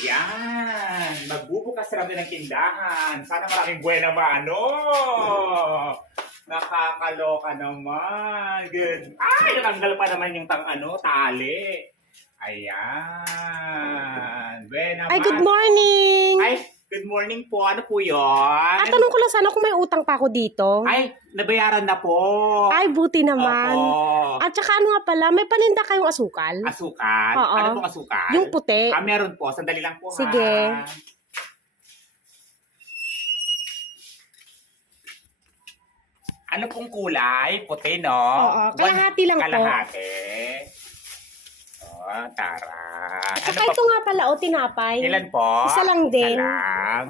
Ayan, magbubukas kami ng tindahan. Sana maraming buena mano. Nakakaloka naman. Good. Ay, natanggal pa naman yung tali. Ayan. Buena Ay, good mano. morning! Ay, good morning po. Ano po yun? Tanong ko lang sana kung may utang pa ako dito. Ay, nabayaran na po. Ay, buti naman. Opo. At saka ano nga pala, may paninda kayong asukal? Asukal? Oo. Ano pong asukal? Yung puti. Meron po. Sandali lang po, Sige. ha? Ano pong kulay? Puti, no? Oo, kalahati lang po. Kalahati. Oh, tara. At saka ito nga pala, tinapay. Ilan po? Isa lang din. Isa lang.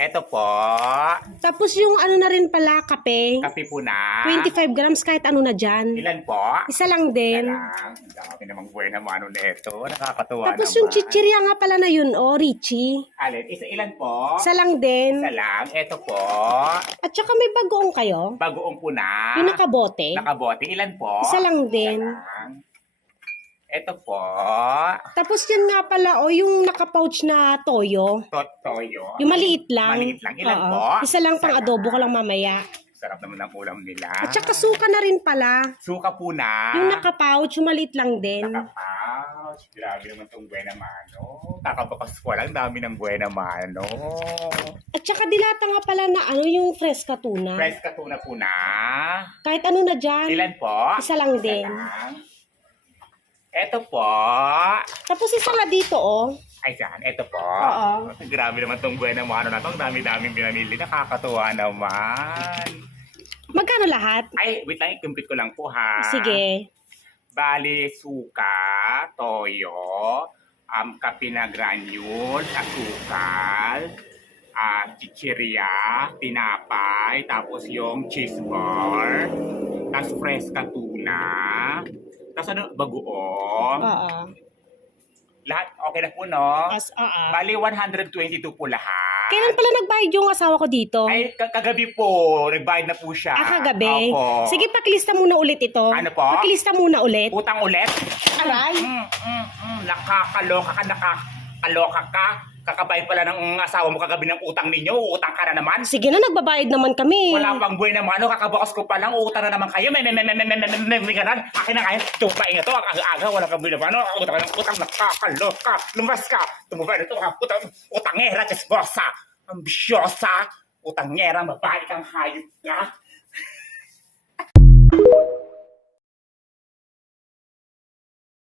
Ito po. Tapos yung ano na rin pala, kape. Kape po na. 25 grams kahit ano na dyan. Ilan po? Isa lang din. Isa lang. Ang dami namang buena mano nito. Nakakatuwa Tapos naman. yung chichirya nga pala na yun, Richie. Alin? Ilan po? Isa lang din. Isa lang. Ito po. At saka may bagoong kayo. Bagoong po na. Yung nakabote. Nakabote. Ilan po? Isa lang din. Isa lang. Ito po. Tapos yan nga pala, yung naka-pouch na toyo. Toyo. Yung maliit lang. Maliit lang. Ilan Oo. po? Isa lang pang adobo ko lang mamaya. Sarap naman ang ulam nila. At saka suka na rin pala. Suka po na. Yung naka-pouch, yung maliit lang din. Nakapouch. Grabe naman itong buena mano. Kakabakas ko lang. Dami ng buena mano. At saka dilata nga pala na yung fresca tuna. Fresh katuna po na. Kahit ano na dyan. Ilan po? Isa lang din. lang. Ito po. Tapos isa nga dito, Ay, saan? Ito po. Oo. Grabe naman itong buena mano na ito. Ang dami-daming pinamili. Nakakatuwa naman. Magkano lahat? Ay, wait lang. I-complete ko lang po, ha? Sige. Bali, suka, toyo, kape na granule, asukal, chichirya, tinapay, tapos yung cheese bar, tapos fresca tuna, tapos ano, bagoong. Oo. Lahat, okay na po, no? Oo. Bali, 122 po lahat. Kailan pala nagbayad yung asawa ko dito? Ay, kagabi po, nagbayad na po siya. Kagabi? Opo. Sige, pakilista muna ulit ito. Ano po? Pakilista muna ulit. Utang ulit? Aray. Nakakaloka ka, nakakaloka ka. Kakabayad pala ng asawa mo kagabi ng utang ninyo. Utang ka na naman. Sige na, nagbabayad naman kami. Wala pang buhay na mano. Kakabakas ko pa lang. Utang na naman kayo. May ganan. Akin na kayo. Tupain ito. Ang aga. Wala pang buhay na mano. Utang na ng utang. Nakakaloka. Lumas ka. Tumubay na ito. Utangera. Chismosa. Ambisyosa. Utangera. Mabahay kang hayop ka.